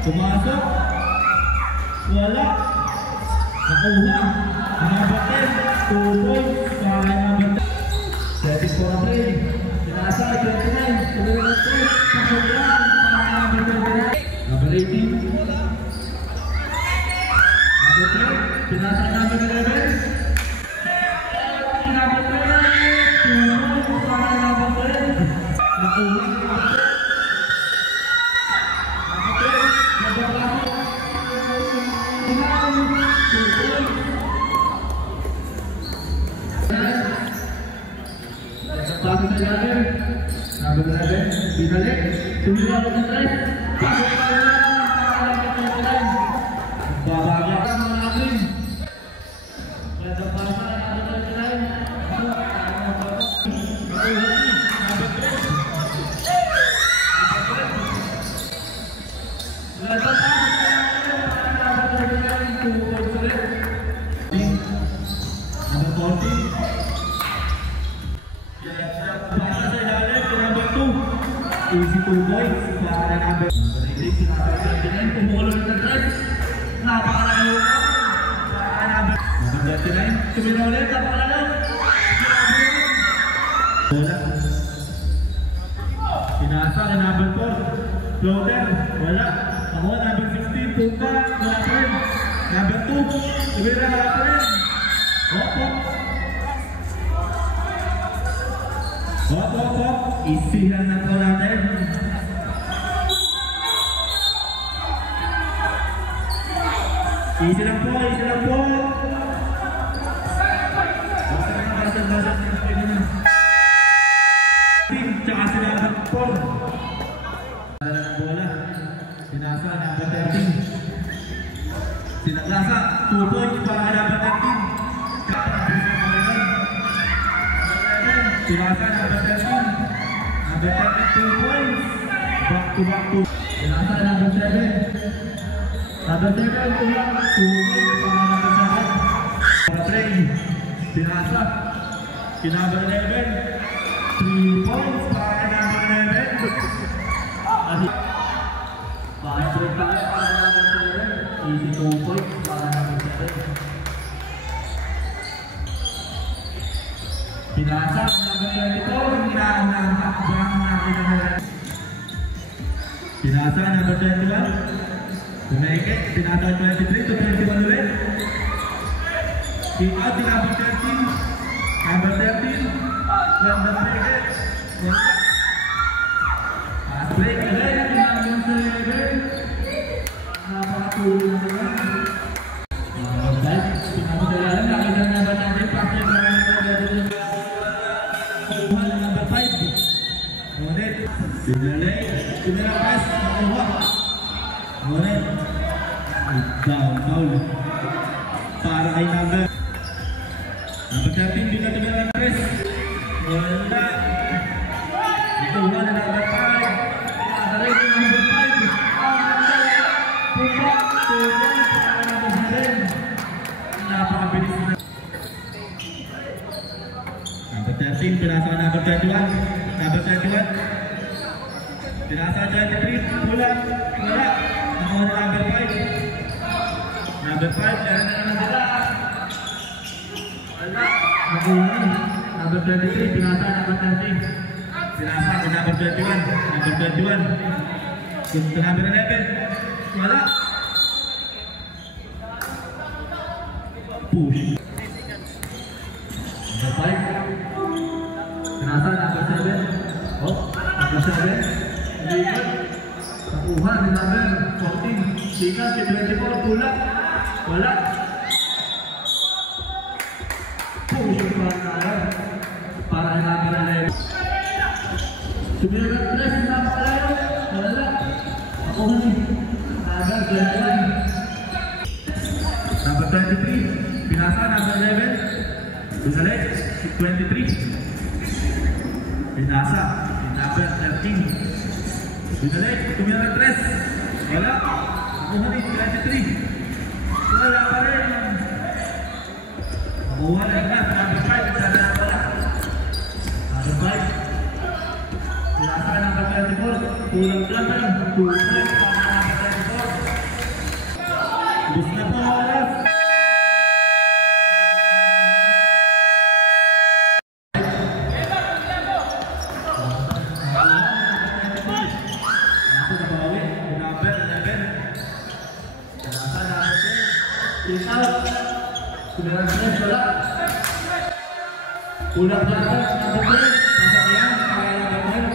Pumasok. Wala. Nakuha. Number 10. 2 points. Para number 10. Setting for a break. Sinasa. 29. Tuloy ng 3. Pasok lang. Para number 29. Number 18. Number 3. Sinasa number 11. Number 10. 2 points. Para number 10. Nakuha. Number 11, pinalik, tumira ng 3, pasok pa rin lang, babaga ka mga natin. Ganda pa sa number 39, number 3, ganda pa number 39, 2 points ulit. Number 40, easy 2 points para number 86, sinasabing tumulo ng 3, napakalalo para number 39, tumira ulit, napakalalo wala, sinasa na number 4, floater, wala, ako number 16, tumba, wala pa rin, number 2, tumira, wala pa rin, opo, isihan na po natin. Isi lang po, isi lang po. Basag. Tsaka sila ng 4. Dala ng bola. Sinasa, number 13. Sinaglasa, 2 points para number 13. Sinasa, number 13. Number 2 points. Back to back to. Sinasa, number 7. Number 7, ulang. 2 points para number 7. Para 3. Sinasa. Number 11. 3 points para number 11. Bakit tayo para number 7? Easy 2 points para number 7. Pinasa, number 24, hinahan ng hakbang natin na meron. Pinasa, number 21. Tumeke, pinasa 23 to 21 ulit. Kick out, number 13. Number 13. Number 13. Pass break ulit, number 11. Napakatulong na naman. Pinasa, nakita na ba natin? Pass break na natin. Number 5. Ngunit, pinalakas, nakuha. Ngunit, down, foul. Para kay number 13, pinatuloy ng press. Wala. Nakuha na number 5. Nasaray ng number 5. Pupa, para number 7. Napakabilis na. Number 13, pinasa number 21. Number 21. Pinasa 23. Wala. Nakuha na number 5. Number 5. Kaya na naman sila. Wala. Nakuha na. Number 23. Pinasa number 13. Pinasa na number 21. Number 21. Punta number 11. Wala. Push. Number 5. Nakuha ni number 14. Sika si 24. Tulak. Wala. Puso para ni number 11. Sumilang ang tres. Napakalayo. Wala. Nakuha ni number 21. Number 23. Pinasa number 11. Binalik si 23. Pinasa si number 13. Binalik, tumira ng 3. Wala. Nakuha ni 23. Wala pa rin. Nakuha na yung number 5. Sana wala. Number 5. Pinasa number 24. Kulang lang. 2 points para number 24. Bus na po oras. Sudah wala. Ulang belakang number 10. Pasok yan. Kaya number 10.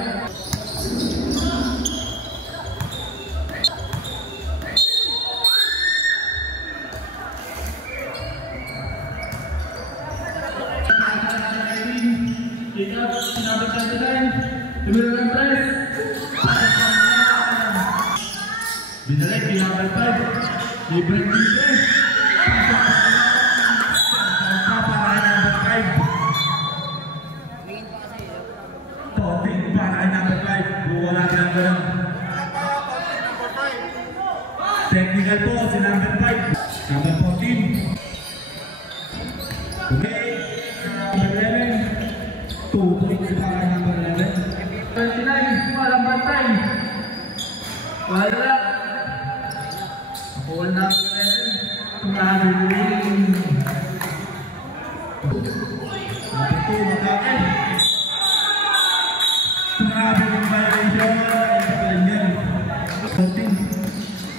Ikaw, number 29. Tumulong ng press. Binalik yung number 5. Libre yung press. Technical po si number 5. Number 14. Okay. Number 11. 2 points para number 11. 29. Walang bantay. Wala. Ako number 11. Tumahaluin. Number 2. Makakin. Tumahaluin yung violation. Number 14.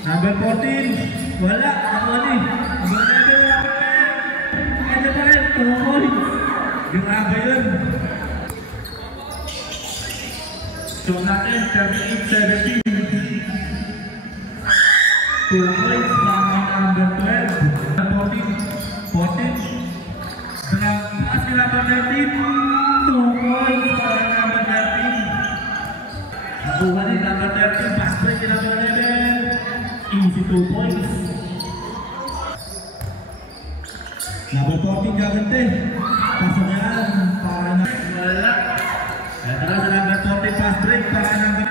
Number 14, wala, nakuha ni. Number 11, ano pa rin, 2 points. Grabe yun. So natin, 38-17. 2 points para number 12. 14. Pass ka number 13. 2 points para number 13. Nakuha ni number 13, pass break ka number 11. Easy 2 points. Number 14 gagante. Pasok yan para na wala. Ito na sa number 14 pass break para number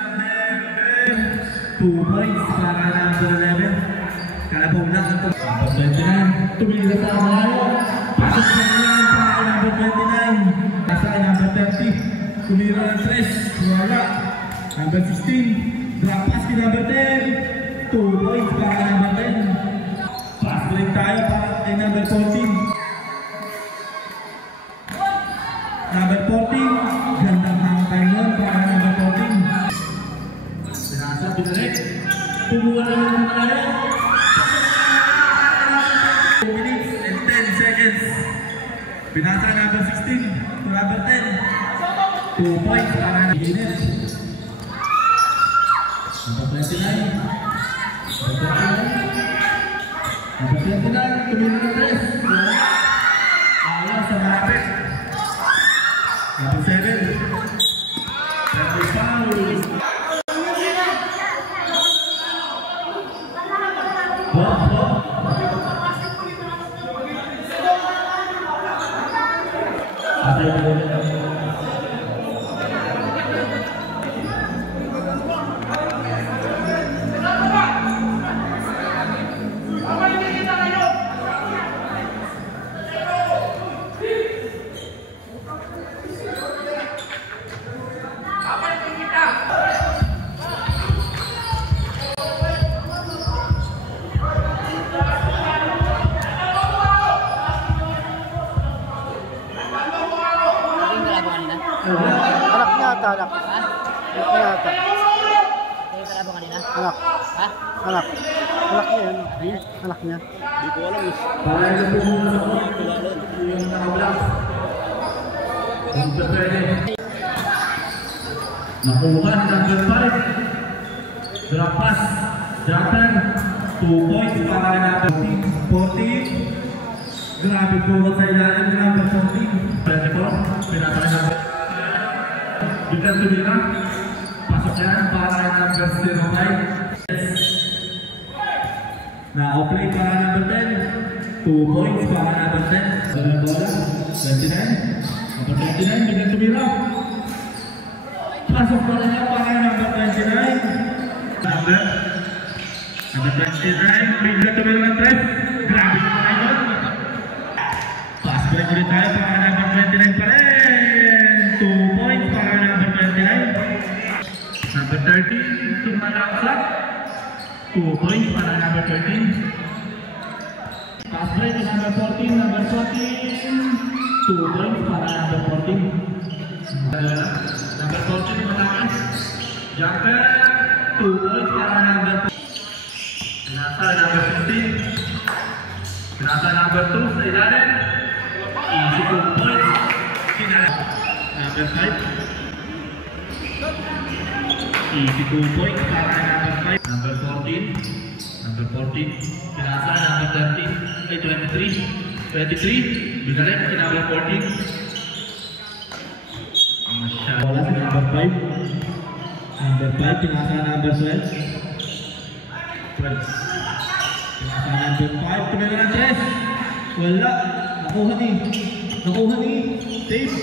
11. 2 points para number 11. Kalabaw lang ito. Number 29. Tumili sa malayo. Pasok na yan para number 29. Nasa number 30. Tumira ng 3. Wala. Number 16. Drop pass ki number 10. 2 points para number 10. Pass break tayo para kay number 14. Number 14. Gandang hangtay nun para number 14. Sinasa, binalik. Pumuha na yung malayo. 2 minutes and 10 seconds. Pinasa number 16 to number 10. 2 points para number 10. Number 29. Number 29, tumulong ng 3. Ayaw sa malapit. Number 7. Number 5. Anak niya ata, anak. Ha? Anak niya ata. Kayo kalabo kanina? Anak. Ha? Anak. Anak niya yun. Anak niya. Hindi ko alam. Para ito po muna sa court. Yung nakablas. Number 20. Nakuha ni number 5. Drop pass. Jumper. 2 points para kay number 14. Grabe po sa ilalim ng number 14. 24. Pinasa kay number. Bigyan tumira. Pasok yan para kay number 05. Na-play para number 10. 2 points para number 10. Bola bola. 29. Number 29. Bigyan tumira. Pasok pa rin yan para number 29. Number 29. Bigyan tumira ng 3. Grabe po tayo. Pass break ulit tayo para number 29 pa rin. 2 points para number 29. Number 13. Tumalaksak. 2 points para number 13. Pass break to number 14. Number 14. 2 points para number 14. Number 14 matakas. Jumper. 2 points para number 14. Pinasa number 15. Pinasa number 2 sa ilalim. Easy 2 points. Number 5. Easy 2 points para number 5. Number 14. Number 14. Pinasa number 13. Ay 23. 23. Binalik si number 14. Bola si number 5. Number 5. Pinasa number 12. 12. Pinasa number 5. Tumira ng 3. Wala. Nakuha ni. Safe.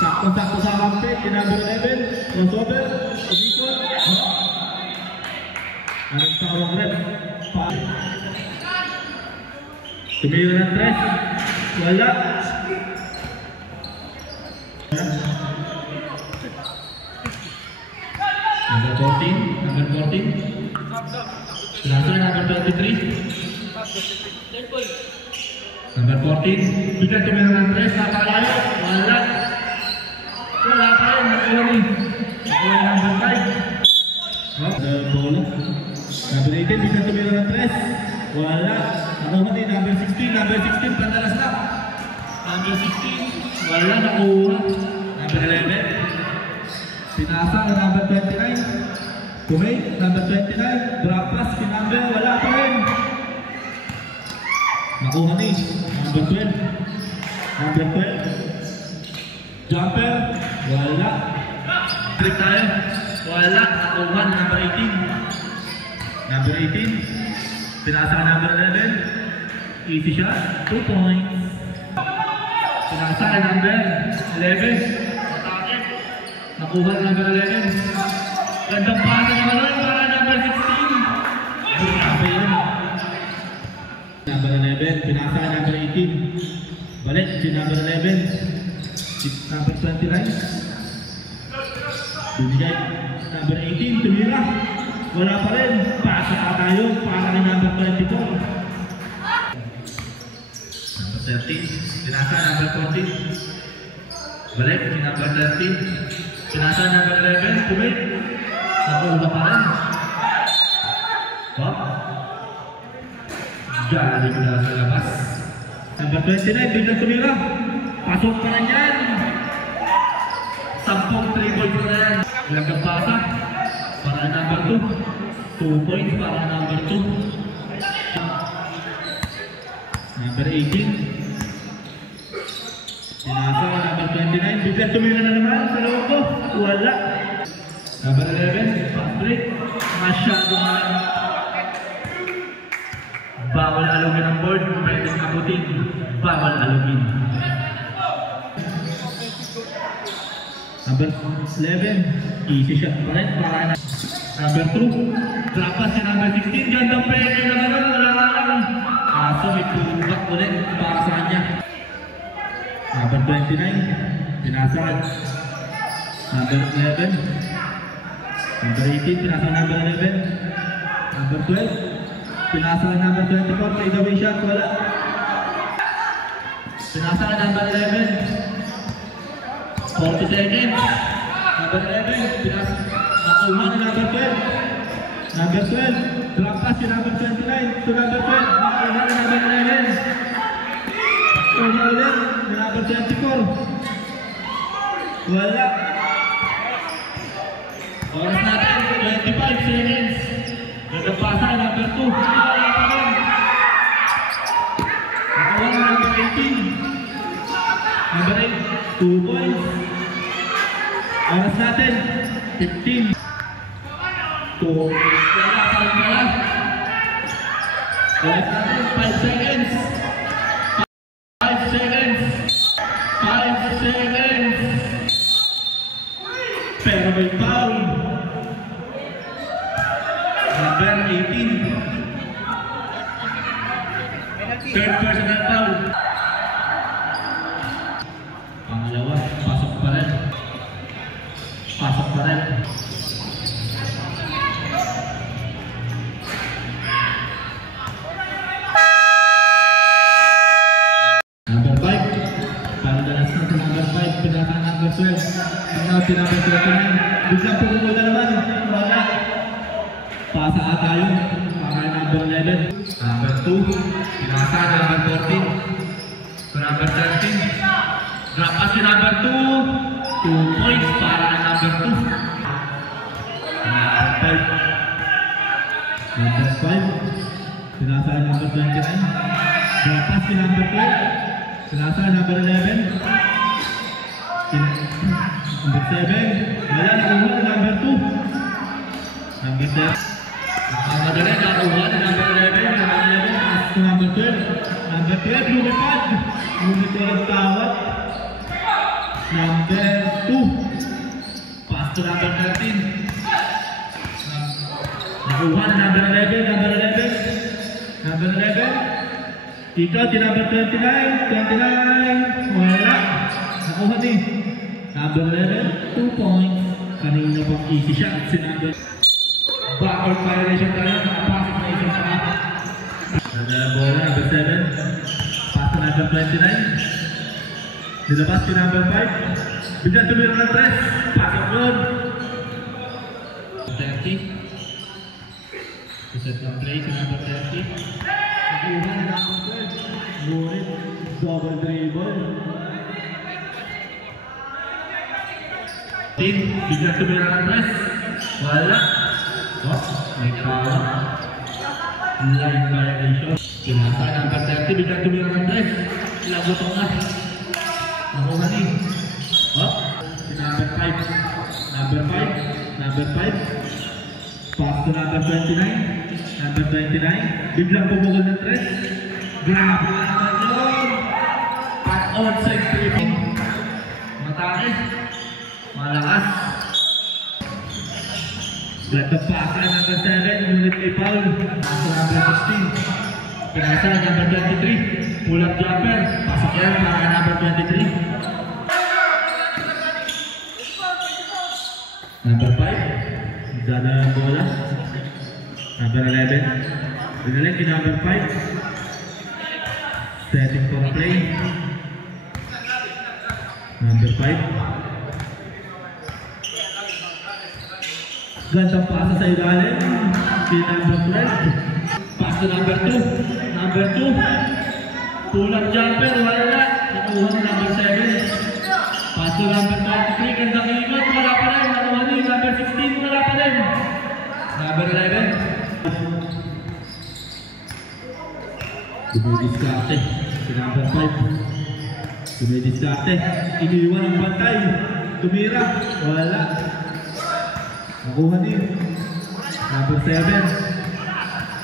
Sakto-sakto sa rampage. Si number 11. Crossover. Umikot. Anong tawag rep? Tumira ng 3. Wala. Number 14. Number 14. Pinasa number 23. Number 14. Bigyan tumira ng 3. Nakalayo. Wala. Wala pa rin. Nakuha ni. Nakuha number 5. Bola. Number 18. Bigyan tumira ng 3. Wala. Nakuha ni number 16. Number 16. Pandalas na. Number 16. Wala. Nakuha. Number 11. Pinasa na number 29. Kumay. Number 29. Drop pass. Si number. Wala pa rin. Nakuha ni number 12. Number 12. Jumper. Wala. Break tayo. Wala. Nakuha ni number 18. Number 18. Pinasa ka number 11. Easy shot. 2 points. Pinasa ka number 11. Nakuha ni number 11. Gandang pasa naman nun para number 16. Grabe yun. Number 11. Pinasa ka number 18. Balik si number 11. Number 29. Binigay. Number 18. Tumira. Wala pa rin. Pasa pa tayo para kay number 24. Number 13. Pinasa number 14. Balik si number 13. Pinasa number 11. Kumit. Nakuha pa rin. Hop. Diyan ko na sa labas. Number 29. Biglang tumira. Pasok pa rin yan. 10 3 points pa rin. Bilang kapasa. Para number 2. 2 points para number 2. Number 18. Pinasa number 29. Biglang tumira na naman sa loob ko. Wala. Number 11. Pass break. Masyado nga. Bawal alugin ang board. Pwede kabutin. Bawal alugin. Number 11. Easy shot pa rin para na. Number 2. Drop pass si number 16. Gandang pwede na naman. Kaso may pumbak ulit para sa kanya. Number 29. Pinasa. Number 11. Number 18. Pinasa number 11. Number 12. Pinasa number 24. Take away shot. Wala. Pinasa number 11. 40 seconds. Number 11. Pinasa. Nakuha ni number 12. Number 12. Drop pass si number 29 to number 12. Nakuha ni number 11. Nakuha ulit ni number 24. Wala. Oras natin. 25 seconds. number 2. Wala pa rin. Nakuha na number 18. Number 8, 2 points. Oras natin, 15. 2. Wala pa rin pala. Oras natin, 5 seconds. 5 seconds. 5 seconds. Pero may foul. Number 18. Third personal foul. Pangalawa, pasok pa rin. Pasok pa rin. Number 5. Pagdalas na sa number 5. Pinaka number 12. Now, number 39. Biglang pumula naman. Wala. Pasa ata yun. Para number 11. Number 2. Pinaka number 14. To number 13. Drop pass si number 2. 2 points para number 2. Number 5. Number 5. Pinaka number 29. Drop pass si number 12. Pinaka number 11. Number 7. Wala nakuha na number 2. Number 7. Madali nakuha na number 11. Number 12. Number 12. Lumipad. Lumipad ang tawad. Number 2. Pass to number 13. Nakuha na number 11. Number 11. Number 11. Ikaw, di number 29. 29. Wala. Nakuha din. Number 11, 2 points. Kanina pang easy shot si number. Backward violation tayo. Pasok na isang pa. Nandala bola, number 7. Pass to number 29. Nilabas si number 5. Bigyan tumira ng 3. Pasok yun. 30. Set ng play si number 30. Nakuha na number 12. Ngunit, double dribble. Bigyan tumira ng 3. Wala. Oh, may kawa. Line violation. Pinasa number 30. Bigyan tumira ng 3. Labotong na. Nakuha ni. Oh, si number 5. Number 5. Number 5. Pass to number 29. Number 29. Biglang pumukol ng 3. Grabe na naman yun. At onside tripping. Matake. Malakas. Nagpapaka number 7. Ngunit may foul. Pass to number 16. Pinasa number 23. Pull up jumper. Pasok yan para number 23. Number 5. Dala ng bola. Number 11. Dinalik yung number 5. Setting for play. Number 5. Gandang pasa sa ilalim. Si number 12. Pass to number 2. Number 2. Pull up jumper. Wala. Nakuha ni number 7. Pass to number 23. Gandang ikot. Wala pa rin. Nakuha ni number 16. Wala pa rin. Number 11. Dumidiskarte. Si number 5. Dumidiskarte. Iniwan ang bantay. Tumira. Wala. Nakuha din. Number 7.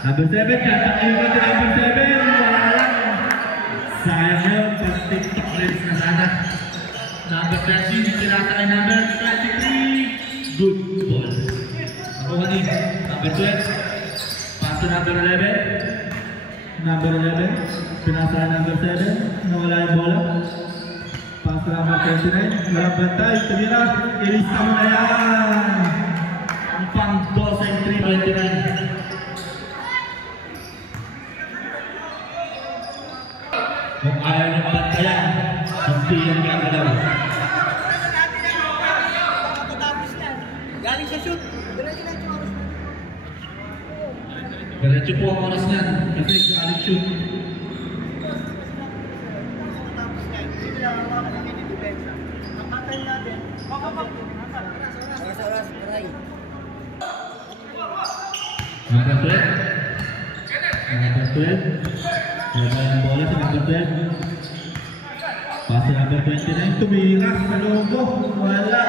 Number 7. Katakiwan din number 7. Wala. Sayang yun. Pag-tiktok lens na sana. Number 13. Sinasakay number 23. Good ball. Nakuha din. Number 12. Pass to number 11. Number 11. Pinasa number 7. Nawala yung bola. Pass to number 29. Walang bantay. Tumira. Ilista mo na yan. Ang pang-12 and 3-29. Kung ayaw ng bantayan, hindi yan gagalaw. Galing sa shoot. Diretso po ang oras niyan. Kasi galing shoot. Number 12. Number 12. Wala yung bola sa number 12. Pass sa number 29. Tumira sa logo. Wala.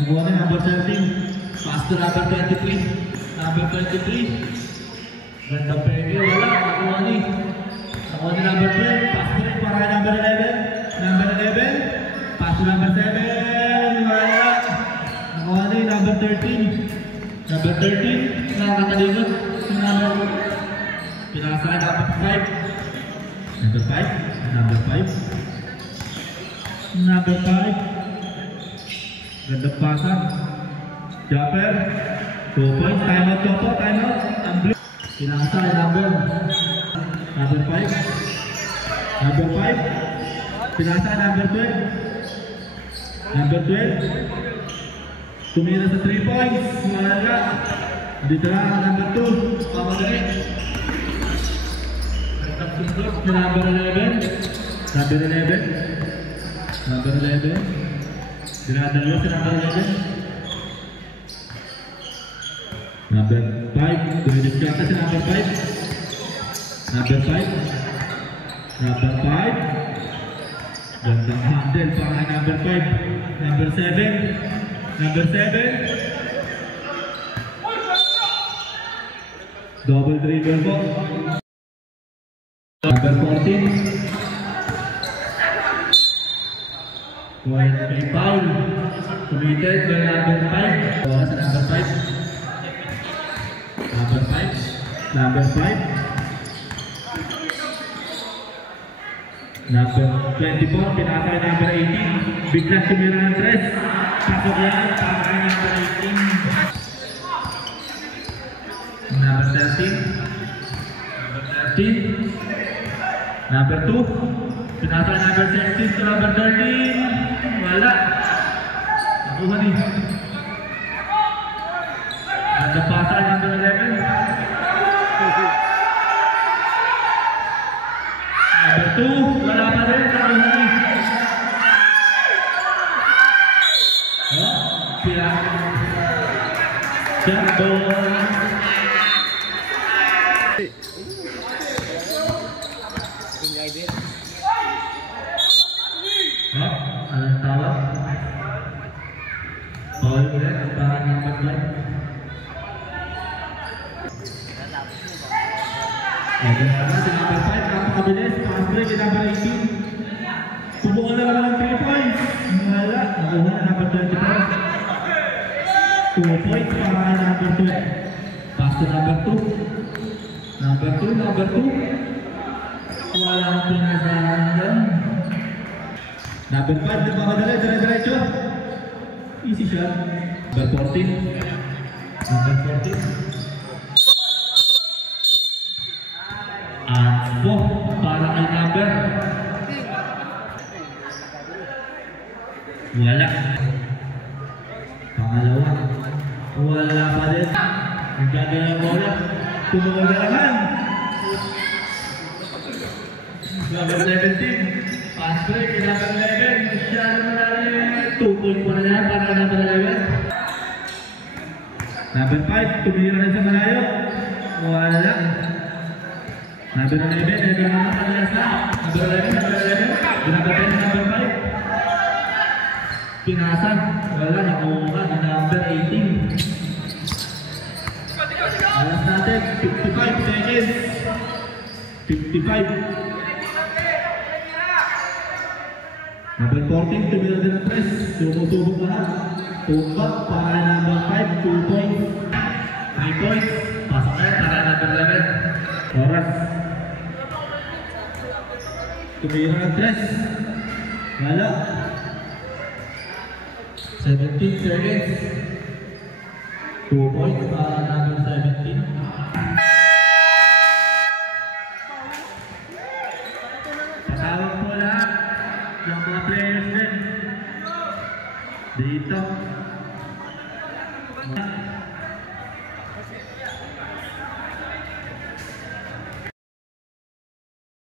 Nakuha na number 13. Pass to number 23. Number 23. Ganda peke. Wala. Nakuha ni. Nakuha ni number 12. Pass to rin para number 11. Number 11. Pass to number 7. Wala. Nakuha ni number 13. Number 13. Nakakatalingot. Number pinasa number 5. Number 5. Number 5. Number 5. Ganda pasa. Japper. 2 points. Time out po. Time out. Pinasa number 5. Number 5. Pinasa number 12. Number 12. Tumira sa 3 points. Wala. Dito lang ang number 2. Pamadali. Nagtapsundot sa number 11. Number 11. Number 11. Dinadalo sa number 11. Number 5. Dumidiskata sa number 5. Number 5. Number 5. Gandang handle para number 5. Number 7. Number 7. Double dribble po. Number 14. Point foul. Committed by number 5. Bola sa number 5. Number 5. Number 5. Number 24. Pinasa kay number 18. Biglang tumira ng 3. Pasok yan para kay number 18. Number 13. Number 13. Number 2. Pinasa kay number 16 to number 13. Wala. Nakuha ni. Ganda pasa kay number 11. Number 2. Wala pa rin. Nakuha ni. Jump ball. Anong tawag? Paul ulit, para number 5. Ayan na si number 5, napakabilis. Pass break si number 18. Subukan lang naman ng 3 points. Wala, nakuha na number 25. 2 points para number 12. Pass to number 2. Number 2, number 2. Walang pinasahan lang. Number 5, nagmamadali, dire-diretso. Easy shot. Number 14. Number 14. And 4 para kay number. Wala. Pangalawa. Wala pa din. Nagkagala ng bola. Tumawag na naman. Number 17. Pass break, number 11. Masyado malalim. 2 points po na yan para number 11. Number 5. Tumira rin sa malayo. Wala. Number 11. Ito naman kanyas na. Number 11. Number 11. Number 10. Number 5. Pinasa. Wala. Nakuha na number 18. Alas natin. 55 seconds. 55. Number 14, tumira din ang 3. Sumusubok lahat. Tumbak para number 5, 2 points. 3 points. Pasok na para number 11. Oras. Tumira ng 3. Wala. 17 seconds. 2 points para number 17.